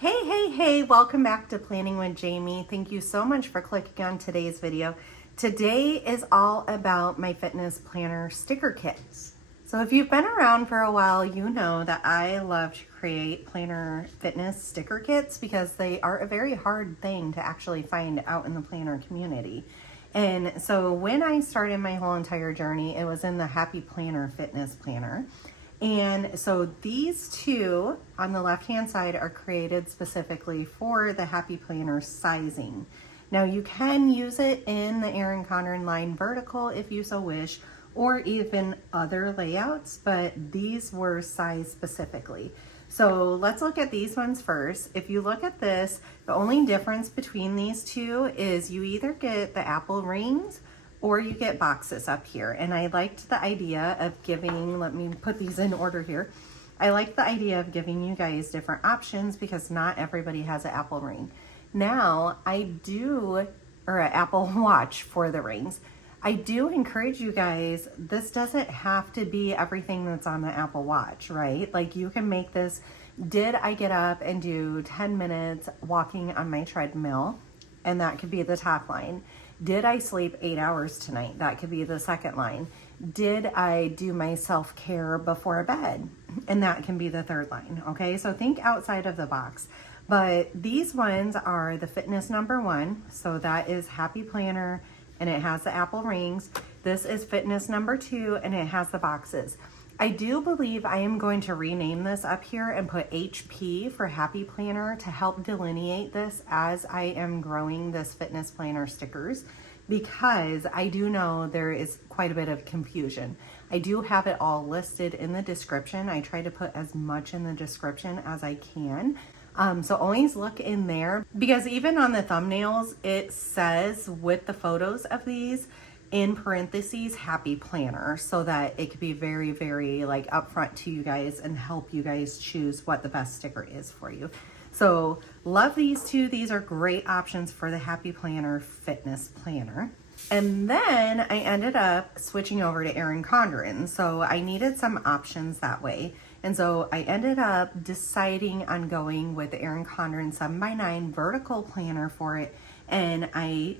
Hey, welcome back to Planning with Jamie. Thank you so much for clicking on today's video. Today is all about my fitness planner sticker kits. So if you've been around for a while, you know that I love to create planner fitness sticker kits because they are a very hard thing to actually find out in the planner community. And so when I started my whole entire journey, it was in the Happy Planner Fitness Planner. And so these two on the left-hand side are created specifically for the Happy Planner sizing. Now you can use it in the ERIN CONDREN line vertical if you so wish, or even other layouts, but these were sized specifically. So let's look at these ones first. If you look at this, the only difference between these two is you either get the apple rings or you get boxes up here. And I liked the idea of giving, let me put these in order here. I like the idea of giving you guys different options because not everybody has an Apple ring. Now I do, or an Apple Watch for the rings. I do encourage you guys, this doesn't have to be everything that's on the Apple Watch, right? Like you can make this, did I get up and do 10 minutes walking on my treadmill? And that could be the top line. Did I sleep 8 hours tonight? That could be the second line. Did I do my self-care before bed? And that can be the third line, okay? So think outside of the box. But these ones are the fitness number 1. So that is Happy Planner and it has the apple rings. This is fitness number 2 and it has the boxes. I do believe I am going to rename this up here and put HP for Happy Planner to help delineate this as I am growing this fitness planner stickers, because I do know there is quite a bit of confusion. I do have it all listed in the description. I try to put as much in the description as I can. So always look in there, because even on the thumbnails, it says with the photos of these, in parentheses, Happy Planner, so that it could be very, very like upfront to you guys and help you guys choose what the best sticker is for you. So love these two. These are great options for the Happy Planner Fitness Planner. And then I ended up switching over to ERIN CONDREN. So I needed some options that way. And so I ended up deciding on going with the ERIN CONDREN 7x9 vertical planner for it. And I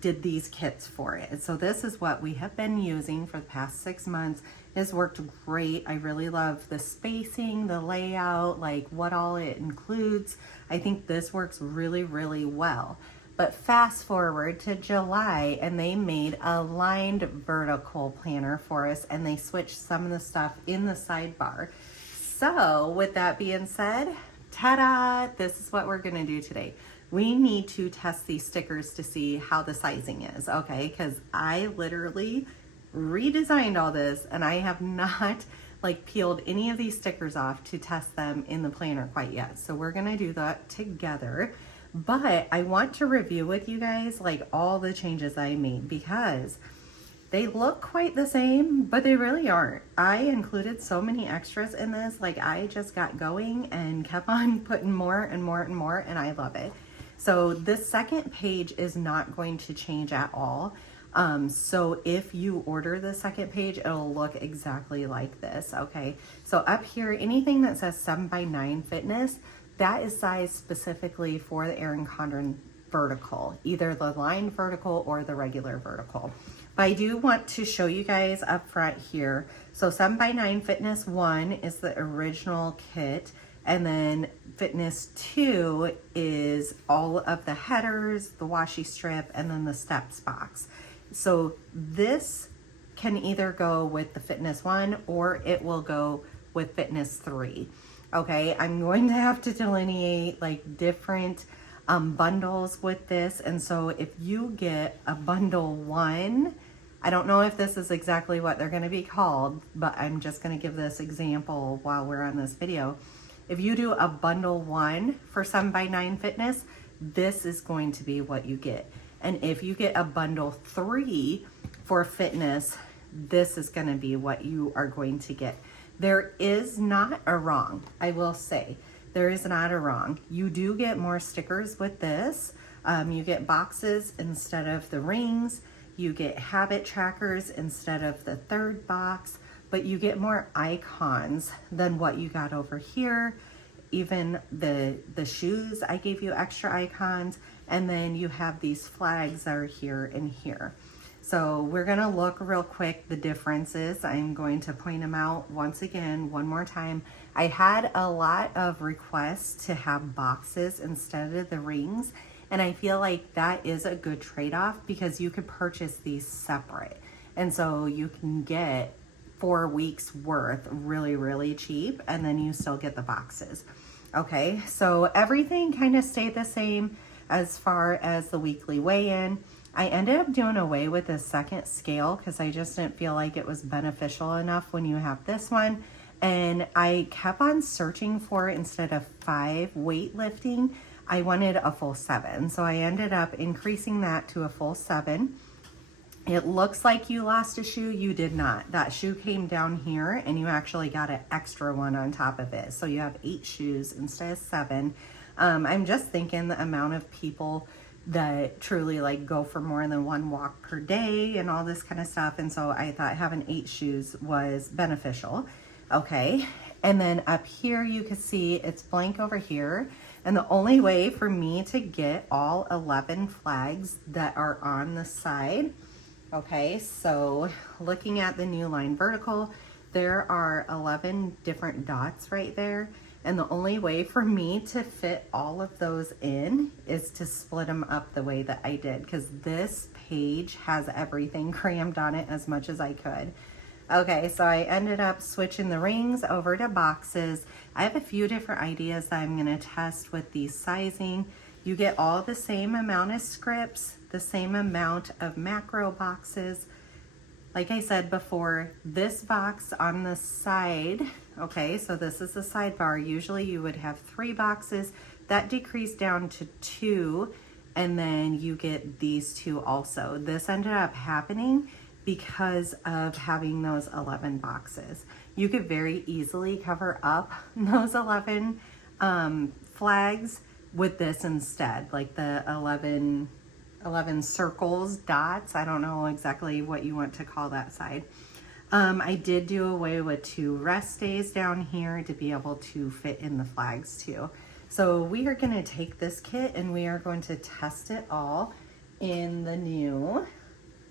did these kits for it. So this is what we have been using for the past 6 months. It's worked great. I really love the spacing, the layout, like what all it includes. I think this works really, really well. But fast forward to July and they made a lined vertical planner for us and they switched some of the stuff in the sidebar. So with that being said, ta-da, this is what we're gonna do today. We need to test these stickers to see how the sizing is, okay? Because I literally redesigned all this and I have not like peeled any of these stickers off to test them in the planner quite yet. So we're gonna do that together. But I want to review with you guys like all the changes I made, because they look quite the same, but they really aren't. I included so many extras in this, like I just got going and kept on putting more and more and more, and I love it. So this second page is not going to change at all. So if you order the second page, it'll look exactly like this, okay? So up here, anything that says 7x9 fitness, that is sized specifically for the ERIN CONDREN vertical, either the line vertical or the regular vertical. But I do want to show you guys up front here. So 7x9 Fitness 1 is the original kit. And then Fitness 2 is all of the headers, the washi strip, and then the steps box. So this can either go with the Fitness 1 or it will go with Fitness 3. Okay, I'm going to have to delineate like different bundles with this. And so if you get a bundle 1, I don't know if this is exactly what they're going to be called, but I'm just going to give this example while we're on this video. If you do a bundle 1 for 7x9 fitness, this is going to be what you get. And if you get a bundle 3 for fitness, this is going to be what you are going to get. There is not a wrong, I will say. There is not a wrong. You do get more stickers with this. You get boxes instead of the rings. You get habit trackers instead of the third box, but you get more icons than what you got over here. even the shoes, I gave you extra icons, and then you have these flags that are here and here. So we're gonna look real quick the differences. I'm going to point them out once again, one more time. I had a lot of requests to have boxes instead of the rings, and I feel like that is a good trade-off because you could purchase these separate. And so you can get 4 weeks worth really, really cheap, and then you still get the boxes. Okay, so everything kind of stayed the same as far as the weekly weigh-in. I ended up doing away with the second scale because I just didn't feel like it was beneficial enough when you have this one. And I kept on searching for, instead of 5 weightlifting, I wanted a full 7. So I ended up increasing that to a full 7. It looks like you lost a shoe. You did not. That shoe came down here and you actually got an extra one on top of it. So you have 8 shoes instead of 7. I'm just thinking the amount of people that truly like go for more than 1 walk per day and all this kind of stuff. And so I thought having 8 shoes was beneficial. Okay. And then up here, you can see it's blank over here. And the only way for me to get all 11 flags that are on the side. Okay. So looking at the new line vertical, there are 11 different dots right there. And the only way for me to fit all of those in is to split them up the way that I did, because this page has everything crammed on it as much as I could. Okay, so I ended up switching the rings over to boxes. I have a few different ideas that I'm gonna test with these sizing. You get all the same amount of scripts, the same amount of macro boxes. Like I said before, this box on the side, okay, so this is the sidebar. Usually you would have 3 boxes. That decreased down to 2, and then you get these 2 also. This ended up happening because of having those 11 boxes. You could very easily cover up those 11 flags with this instead, like the 11 circles, dots. I don't know exactly what you want to call that side. I did do away with 2 rest days down here to be able to fit in the flags too. So we are going to take this kit and we are going to test it all in the new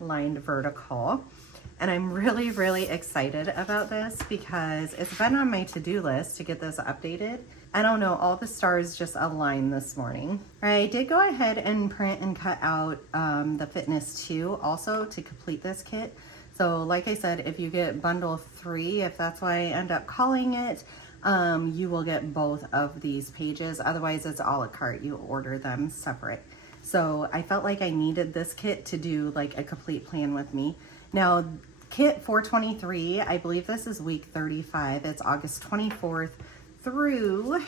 lined vertical. And I'm really, really excited about this because it's been on my to-do list to get this updated. I don't know, all the stars just aligned this morning. I did go ahead and print and cut out the Fitness 2 also to complete this kit. So like I said, if you get bundle 3, if that's what I end up calling it, you will get both of these pages. Otherwise it's a la carte, you order them separate. So I felt like I needed this kit to do like a complete plan with me. Now, kit 423, I believe this is week 35. It's August 24th through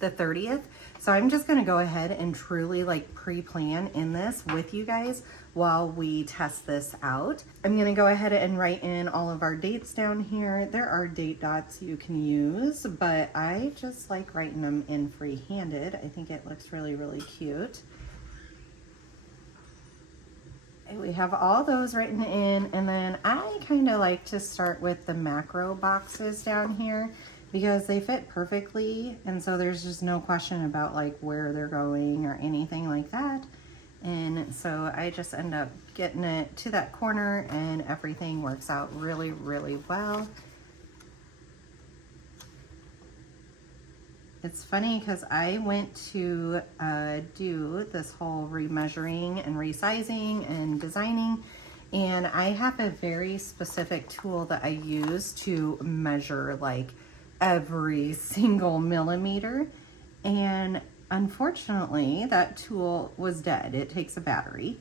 the 30th. So I'm just gonna go ahead and truly like pre-plan in this with you guys while we test this out. I'm gonna go ahead and write in all of our dates down here. There are date dots you can use, but I just like writing them in free-handed. I think it looks really, really cute. We have all those written in, and then I kind of like to start with the macro boxes down here because they fit perfectly, and so there's just no question about like where they're going or anything like that. And so I just end up getting it to that corner and everything works out really, really well. It's funny because I went to do this whole remeasuring and resizing and designing, and I have a very specific tool that I use to measure like every single millimeter, and unfortunately that tool was dead. It takes a battery,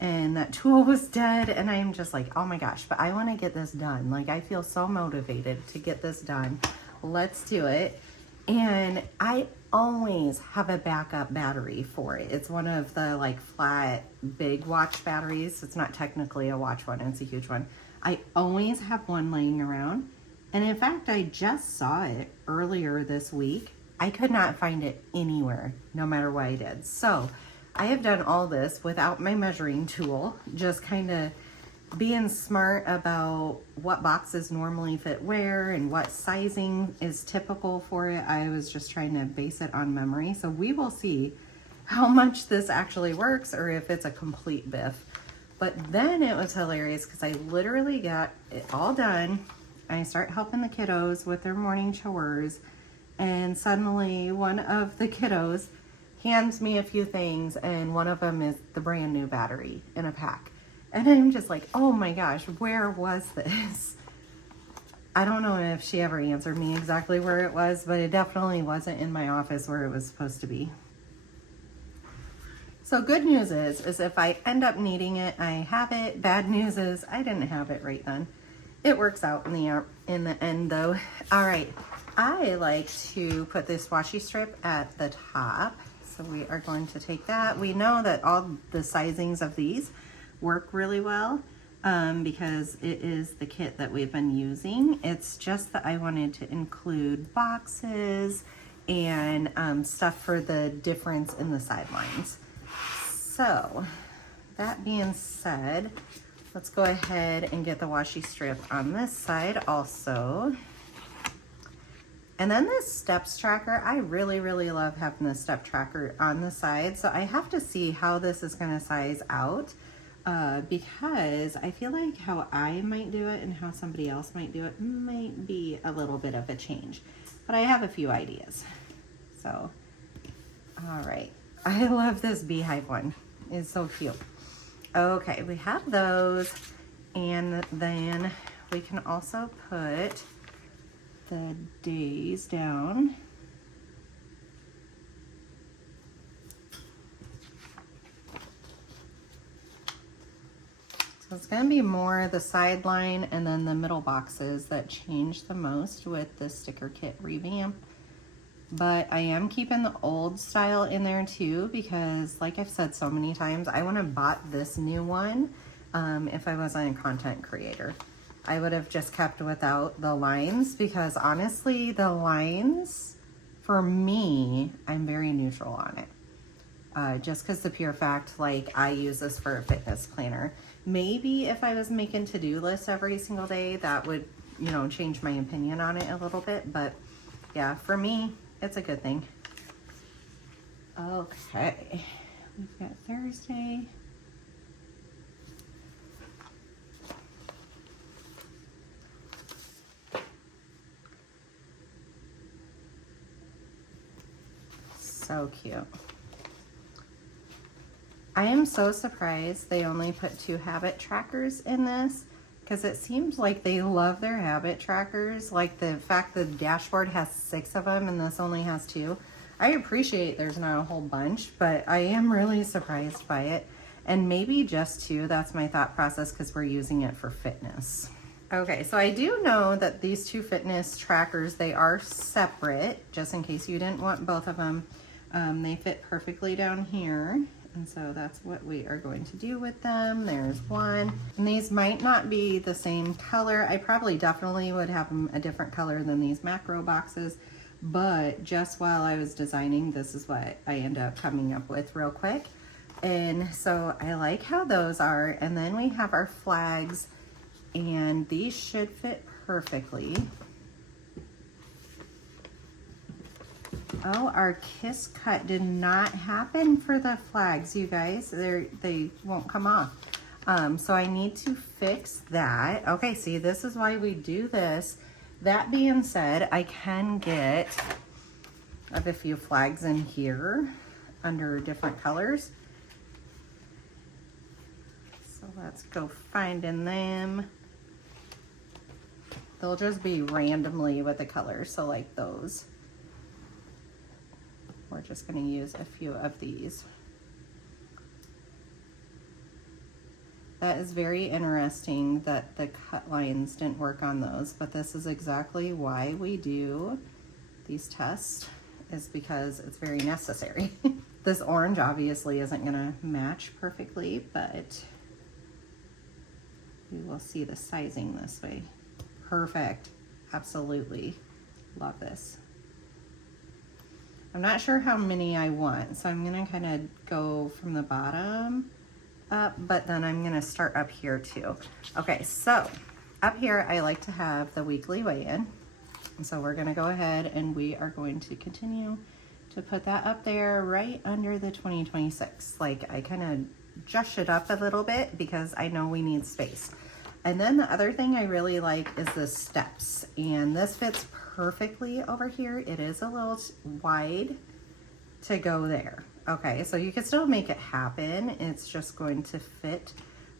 and that tool was dead, and I'm just like, oh my gosh, but I want to get this done. Like, I feel so motivated to get this done. Let's do it. And I always have a backup battery for it. It's one of the like flat big watch batteries. It's not technically a watch one, it's a huge one. I always have one laying around. And in fact, I just saw it earlier this week. I could not find it anywhere, no matter what I did. So I have done all this without my measuring tool, just kind of being smart about what boxes normally fit where and what sizing is typical for it. I was just trying to base it on memory. So we will see how much this actually works or if it's a complete biff. But then it was hilarious because I literally got it all done. I start helping the kiddos with their morning chores, and suddenly one of the kiddos hands me a few things, and one of them is the brand new battery in a pack. And I'm just like, oh my gosh, where was this? I don't know if she ever answered me exactly where it was, but it definitely wasn't in my office where it was supposed to be. So good news is if I end up needing it, I have it. Bad news is I didn't have it right then. It works out in the end though. All right, I like to put this washi strip at the top. So we are going to take that. We know that all the sizings of these work really well because it is the kit that we've been using. It's just that I wanted to include boxes and stuff for the difference in the sidelines. So that being said, let's go ahead and get the washi strip on this side also. And then this steps tracker, I really, really love having the step tracker on the side. So I have to see how this is gonna size out because I feel like how I might do it and how somebody else might do it might be a little bit of a change. But I have a few ideas. So, all right. I love this beehive one. It's so cute. Okay, we have those, and then we can also put the days down. So it's going to be more the sideline and then the middle boxes that change the most with the sticker kit revamp. But I am keeping the old style in there too because, like I've said so many times, I want to bought this new one if I wasn't a content creator. I would have just kept without the lines because honestly, the lines, for me, I'm very neutral on it. Just because the pure fact, like, I use this for a fitness planner. Maybe if I was making to-do lists every single day, that would, you know, change my opinion on it a little bit. But yeah, for me, it's a good thing. Okay, we've got Thursday. So cute. I am so surprised they only put 2 habit trackers in this because it seems like they love their habit trackers. Like the fact the dashboard has 6 of them and this only has 2. I appreciate there's not a whole bunch, but I am really surprised by it. And maybe just 2, that's my thought process because we're using it for fitness. Okay, so I do know that these 2 fitness trackers, they are separate, just in case you didn't want both of them. They fit perfectly down here. And so that's what we are going to do with them. There's one. And these might not be the same color. I probably definitely would have them a different color than these macro boxes. But just while I was designing, this is what I end up coming up with real quick. And so I like how those are. And then we have our flags. And these should fit perfectly. Oh, our kiss cut did not happen for the flags, you guys. They won't come off. So I need to fix that. Okay, see, this is why we do this. That being said, I can get, I have a few flags in here under different colors. So let's go finding them. They'll just be randomly with the colors, so like those. We're just going to use a few of these. That is very interesting that the cut lines didn't work on those, but this is exactly why we do these tests, is because it's very necessary. This orange obviously isn't going to match perfectly, but we will see the sizing this way. Perfect. Absolutely. Love this. I'm not sure how many I want, so I'm gonna kind of go from the bottom up, but then I'm gonna start up here too. Okay, so up here I like to have the weekly weigh-in. So we're gonna go ahead and we are going to continue to put that up there right under the 2026. Like I kind of just it up a little bit because I know we need space. And then the other thing I really like is the steps, and this fits perfectly over here. It is a little wide to go there. Okay, so you can still make it happen. It's just going to fit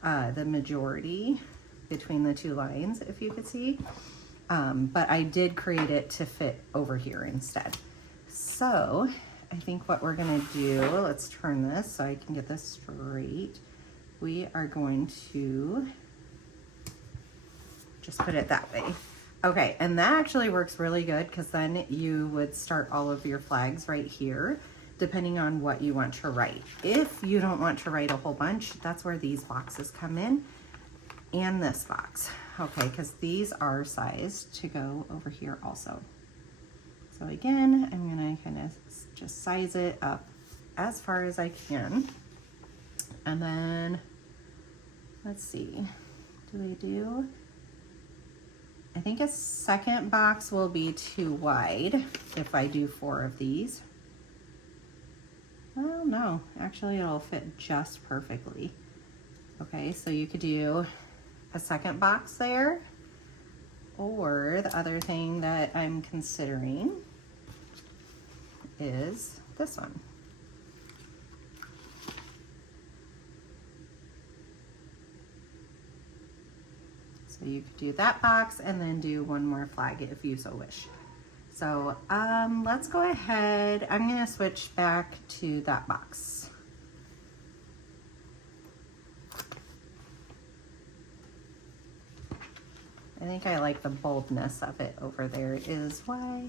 the majority between the two lines, if you could see. But I did create it to fit over here instead. So I think what we're gonna do, let's turn this so I can get this straight. We are going to just put it that way. Okay, and that actually works really good because then you would start all of your flags right here, depending on what you want to write. If you don't want to write a whole bunch, that's where these boxes come in, and this box. Okay, because these are sized to go over here also. So again, I'm gonna kind of just size it up as far as I can. And then, let's see, do we do? I think a second box will be too wide if I do 4 of these. Well, no, actually it'll fit just perfectly. Okay, so you could do a second box there, or the other thing that I'm considering is this one. So you could do that box and then do one more flag if you so wish. So let's go ahead. I'm gonna switch back to that box. I think I like the boldness of it over there is why.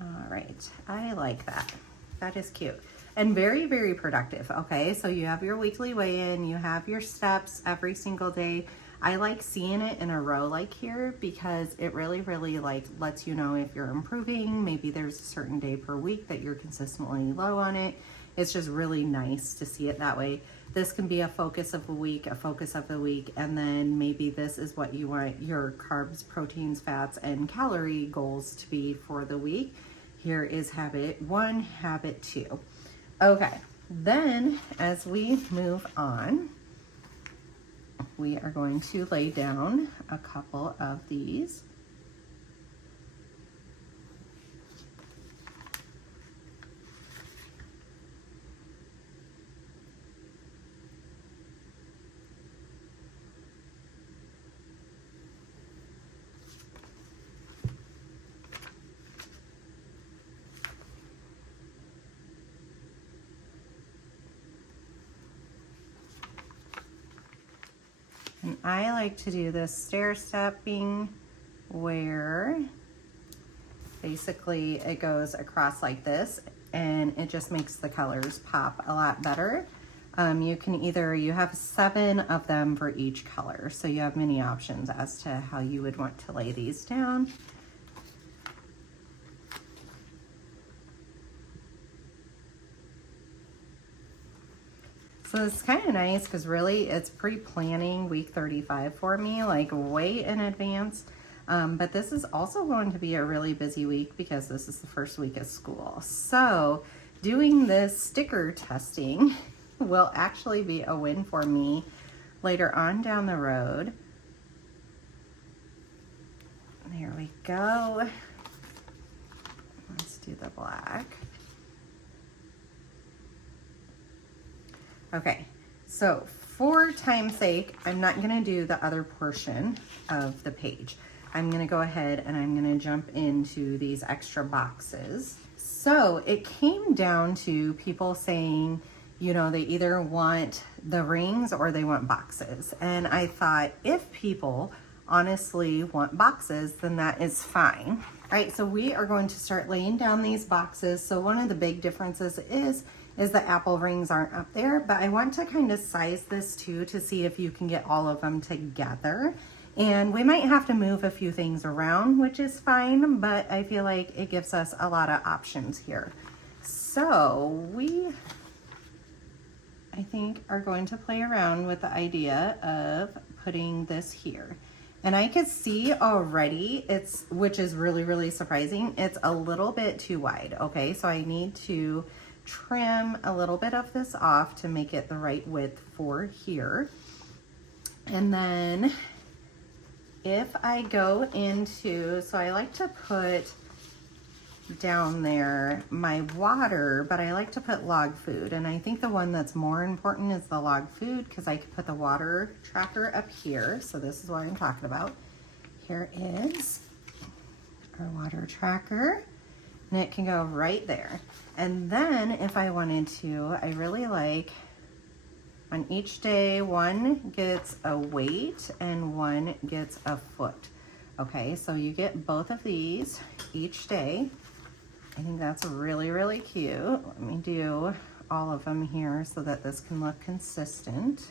All right, I like that. That is cute and very, very productive. Okay, so you have your weekly weigh-in, you have your steps every single day. I like seeing it in a row like here because it really, really like lets you know if you're improving. Maybe there's a certain day per week that you're consistently low on it. It's just really nice to see it that way. This can be a focus of the week, and then maybe this is what you want your carbs, proteins, fats, and calorie goals to be for the week. Here is habit 1, habit 2. Okay, then as we move on, we are going to lay down a couple of these. And I like to do this stair-stepping where basically it goes across like this and it just makes the colors pop a lot better. You can you have 7 of them for each color, so you have many options as to how you would want to lay these down. So it's kind of nice because really it's pre-planning week 35 for me, like way in advance. But this is also going to be a really busy week because this is the first week of school. So doing this sticker testing will actually be a win for me later on down the road. There we go. Let's do the black. Okay, so for time's sake, I'm not gonna do the other portion of the page. I'm gonna go ahead and I'm gonna jump into these extra boxes. So it came down to people saying, you know, they either want the rings or they want boxes. And I thought if people honestly want boxes, then that is fine. All right, so we are going to start laying down these boxes. So one of the big differences is the apple rings aren't up there, but I want to kind of size this too to see if you can get all of them together. And we might have to move a few things around, which is fine, but I feel like it gives us a lot of options here. So So we, I think, are going to play around with the idea of putting this here. And I could see already which is really, really surprising, it's a little bit too wide, okay? So I need to trim a little bit of this off to make it the right width for here. And then if I go into, so I like to put down there my water, but I like to put log food, and I think the one that's more important is the log food, because I could put the water tracker up here. So this is what I'm talking about. Here is our water tracker, and it can go right there. And then if I wanted to, I really like on each day, one gets a weight and one gets a foot. Okay, so you get both of these each day. I think that's really, really cute. Let me do all of them here so that this can look consistent.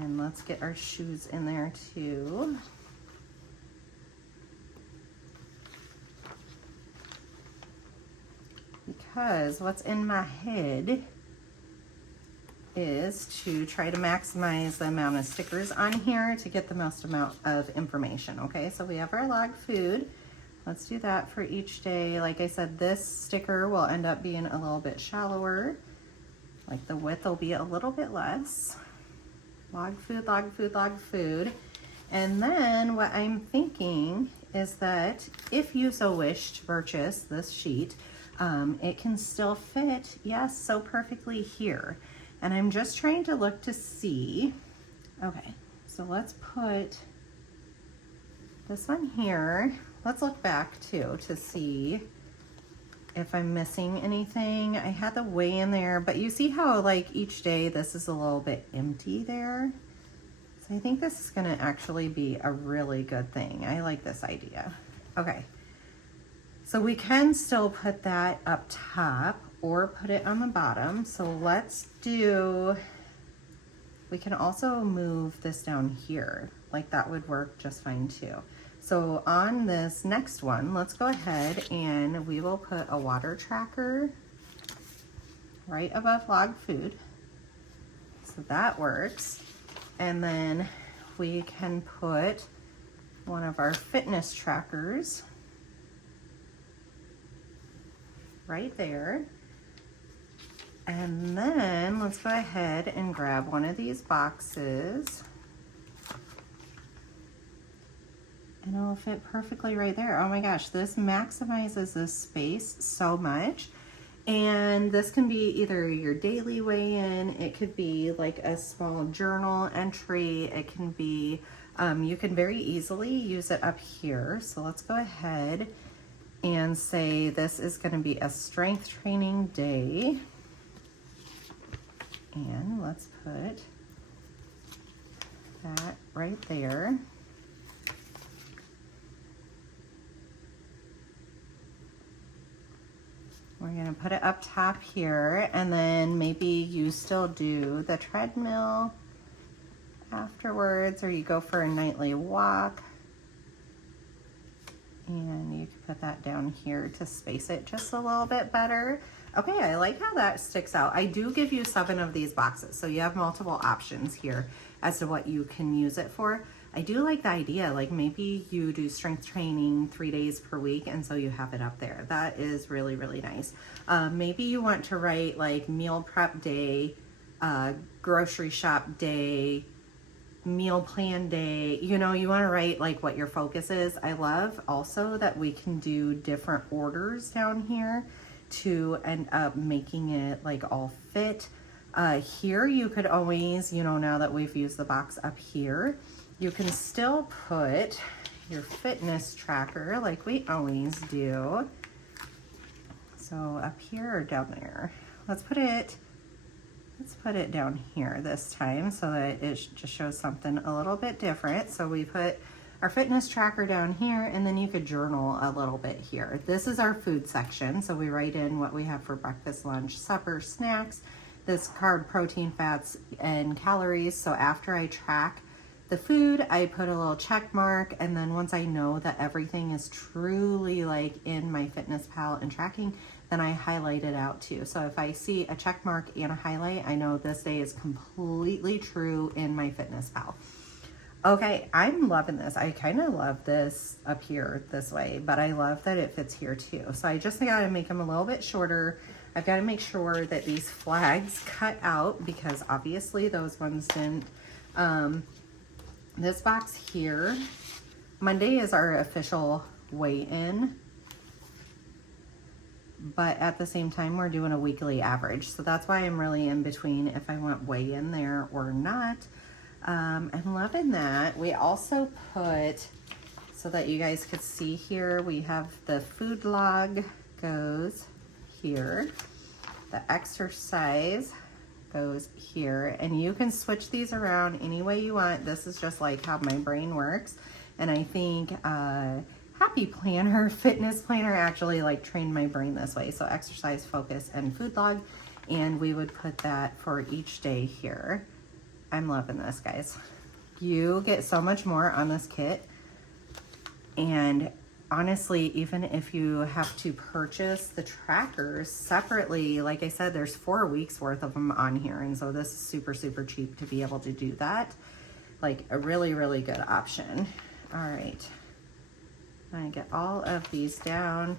And let's get our shoes in there too. Because what's in my head is to try to maximize the amount of stickers on here to get the most amount of information. Okay, so we have our log food. Let's do that for each day. Like I said, this sticker will end up being a little bit shallower. Like the width will be a little bit less. Log food, log food, log food. And then what I'm thinking is that if you so wish to purchase this sheet, it can still fit, yes, so perfectly here. And I'm just trying to look to see, okay, so let's put this one here. Let's look back too to see if I'm missing anything. I had the way in there, but you see how like each day this is a little bit empty there? So I think this is gonna actually be a really good thing. I like this idea. Okay, so we can still put that up top or put it on the bottom. So let's do, we can also move this down here. Like that would work just fine too. So on this next one, let's go ahead and we will put a water tracker right above log food. So that works. And then we can put one of our fitness trackers right there. And then let's go ahead and grab one of these boxes. And it'll fit perfectly right there. Oh my gosh, this maximizes this space so much. And this can be either your daily weigh-in, it could be like a small journal entry, it can be, you can very easily use it up here. So let's go ahead and say this is gonna be a strength training day. And let's put that right there. We're gonna put it up top here, and then maybe you still do the treadmill afterwards, or you go for a nightly walk. And you can put that down here to space it just a little bit better. Okay, I like how that sticks out. I do give you 7 of these boxes, so you have multiple options here as to what you can use it for. I do like the idea, like maybe you do strength training 3 days per week, and so you have it up there. That is really, really nice. Maybe you want to write like meal prep day, grocery shop day, meal plan day. You know, you want to write like what your focus is. I love also that we can do different orders down here to end up making it like all fit. Here you could always, you know, now that we've used the box up here, you can still put your fitness tracker like we always do. So up here or down there? Let's put it down here this time so that it just shows something a little bit different. So we put our fitness tracker down here, and then you could journal a little bit here. This is our food section. So we write in what we have for breakfast, lunch, supper, snacks, this carb, protein, fats, and calories. So after I track The food, I put a little check mark, and then once I know that everything is truly like in my Fitness Pal and tracking, then I highlight it out too. So if I see a check mark and a highlight, I know this day is completely true in my Fitness Pal. Okay, I'm loving this. I kind of love this up here this way, but I love that it fits here too. So I just got to make them a little bit shorter. I've got to make sure that these flags cut out because obviously those ones didn't. This box here, Monday is our official weigh-in, but at the same time, we're doing a weekly average. So that's why I'm really in between if I want weigh-in there or not. I'm loving that. We also put, so that you guys could see here, we have the food log goes here. The exercise goes here, and you can switch these around any way you want. This is just like how my brain works, and I think Happy Planner, Fitness Planner actually like trained my brain this way. So exercise, focus, and food log, and we would put that for each day here. I'm loving this, guys. You get so much more on this kit, and honestly, even if you have to purchase the trackers separately, like I said, there's 4 weeks worth of them on here. And so this is super, super cheap to be able to do that. Like a really, really good option. All right. I get all of these down.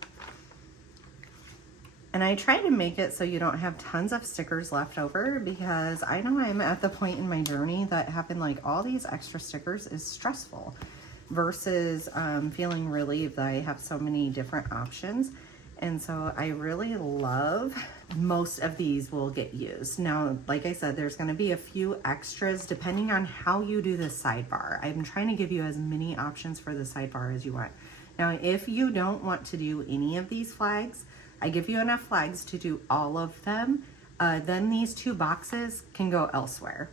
And I try to make it so you don't have tons of stickers left over because I know I'm at the point in my journey that having like all these extra stickers is stressful. Versus feeling relieved that I have so many different options. And so I really love most of these will get used. Now, like I said, there's going to be a few extras depending on how you do the sidebar. I'm trying to give you as many options for the sidebar as you want. Now, if you don't want to do any of these flags, I give you enough flags to do all of them. Then these 2 boxes can go elsewhere.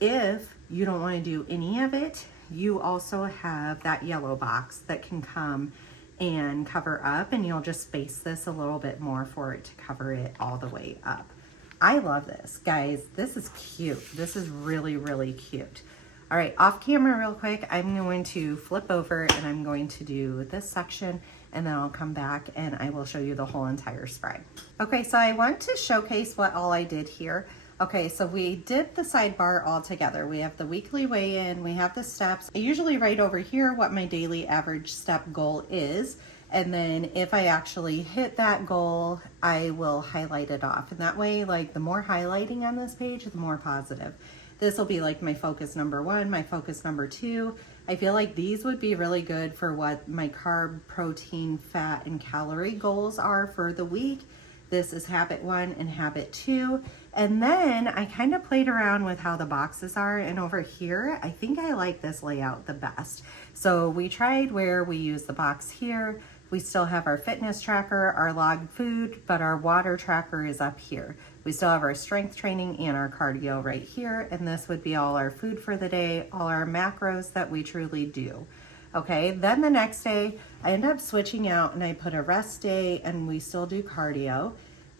If you don't want to do any of it, you also have that yellow box that can come and cover up, and you'll just space this a little bit more for it to cover it all the way up. I love this, guys. This is cute. This is really, really cute. All right, off camera real quick, I'm going to flip over and I'm going to do this section, and then I'll come back and I will show you the whole entire spread. Okay, so I want to showcase what all I did here. Okay, so we did the sidebar all together. We have the weekly weigh-in, we have the steps. I usually write over here what my daily average step goal is. And then if I actually hit that goal, I will highlight it off. And that way, like the more highlighting on this page, the more positive. This will be like my focus number 1, my focus number 2. I feel like these would be really good for what my carb, protein, fat, and calorie goals are for the week. This is habit 1 and habit 2. And then I kind of played around with how the boxes are. And over here, I think I like this layout the best. So we tried where we use the box here. We still have our fitness tracker, our log food, but our water tracker is up here. We still have our strength training and our cardio right here. And this would be all our food for the day, all our macros that we truly do. Okay, then the next day, I end up switching out and I put a rest day and we still do cardio.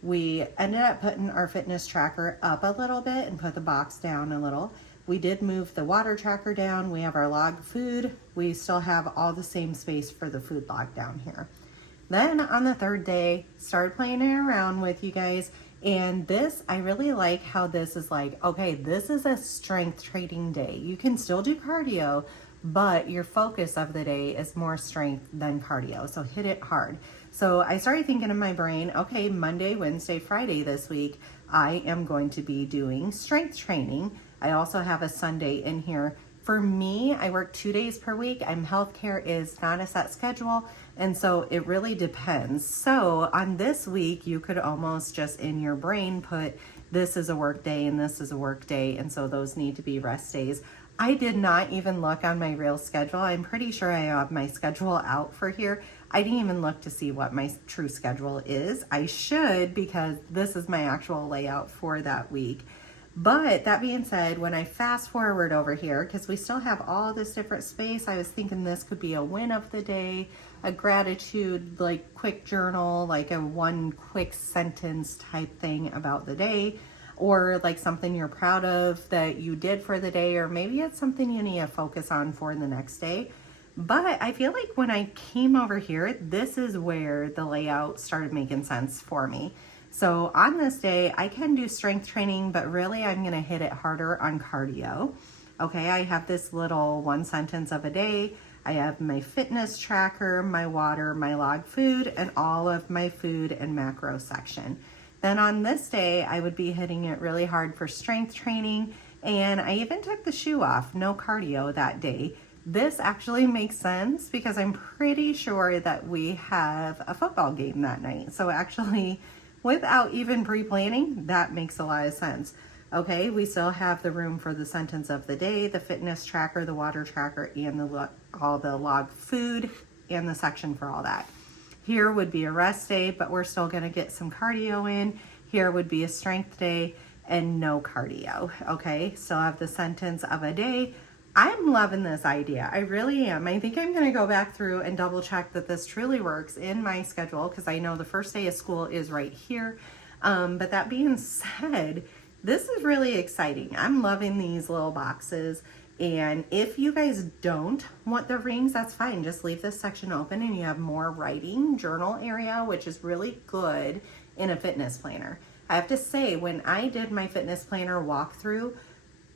We ended up putting our fitness tracker up a little bit and put the box down a little. We did move the water tracker down. We have our log food. We still have all the same space for the food log down here. Then on the 3rd day, started playing around with you guys. And this, I really like how this is like, okay, this is a strength training day. You can still do cardio, but your focus of the day is more strength than cardio. So hit it hard. So I started thinking in my brain, okay, Monday, Wednesday, Friday this week, I am going to be doing strength training. I also have a Sunday in here. For me, I work 2 days per week. Healthcare is not a set schedule. And so it really depends. So on this week, you could almost just in your brain put this is a work day and this is a work day. And so those need to be rest days. I did not even look on my real schedule. I'm pretty sure I have my schedule out for here. I didn't even look to see what my true schedule is. I should, because this is my actual layout for that week. But that being said, when I fast forward over here, because we still have all this different space, I was thinking this could be a win of the day, a gratitude, like quick journal, like a 1 quick sentence type thing about the day. or like something you're proud of that you did for the day, or maybe it's something you need to focus on for the next day. But I feel like when I came over here, this is where the layout started making sense for me. So on this day, I can do strength training, but really I'm gonna hit it harder on cardio. Okay, I have this little 1 sentence of a day. I have my fitness tracker, my water, my log food, and all of my food and macro section. Then on this day, I would be hitting it really hard for strength training, and I even took the shoe off, no cardio that day. This actually makes sense because I'm pretty sure that we have a football game that night. So actually, without even pre-planning, that makes a lot of sense. Okay, we still have the room for the sentence of the day, the fitness tracker, the water tracker, and all the log food, and the section for all that. Here would be a rest day, but we're still gonna get some cardio in. Here would be a strength day and no cardio, okay? Still have the sentence of a day. I'm loving this idea. I really am. I think I'm gonna go back through and double check that this truly works in my schedule, because I know the first day of school is right here. But that being said, this is really exciting. I'm loving these little boxes. And if you guys don't want the rings, that's fine. Just leave this section open and you have more writing journal area, which is really good in a fitness planner. I have to say, when I did my fitness planner walkthrough,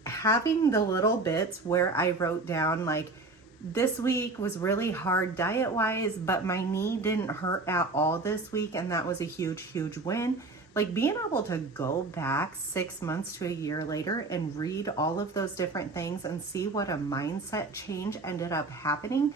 having the little bits where I wrote down like, this week was really hard diet wise, but my knee didn't hurt at all this week, and that was a huge, huge win. Like being able to go back 6 months to a year later and read all of those different things and see what a mindset change ended up happening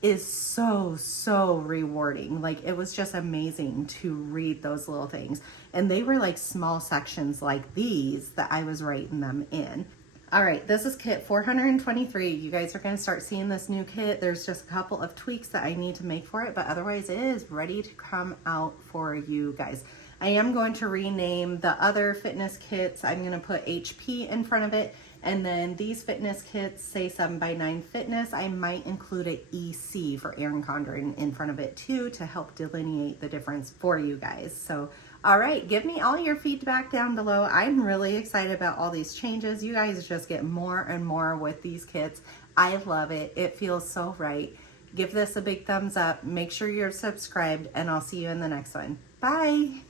is so, so rewarding. Like it was just amazing to read those little things. And they were like small sections like these that I was writing them in. All right, this is kit 423. You guys are gonna start seeing this new kit. There's just a couple of tweaks that I need to make for it, but otherwise it is ready to come out for you guys. I am going to rename the other fitness kits. I'm gonna put HP in front of it, and then these fitness kits say 7x9 Fitness. I might include a EC for ERIN CONDREN in front of it too to help delineate the difference for you guys. So, all right, give me all your feedback down below. I'm really excited about all these changes. You guys just get more and more with these kits. I love it. It feels so right. Give this a big thumbs up. Make sure you're subscribed, and I'll see you in the next one. Bye.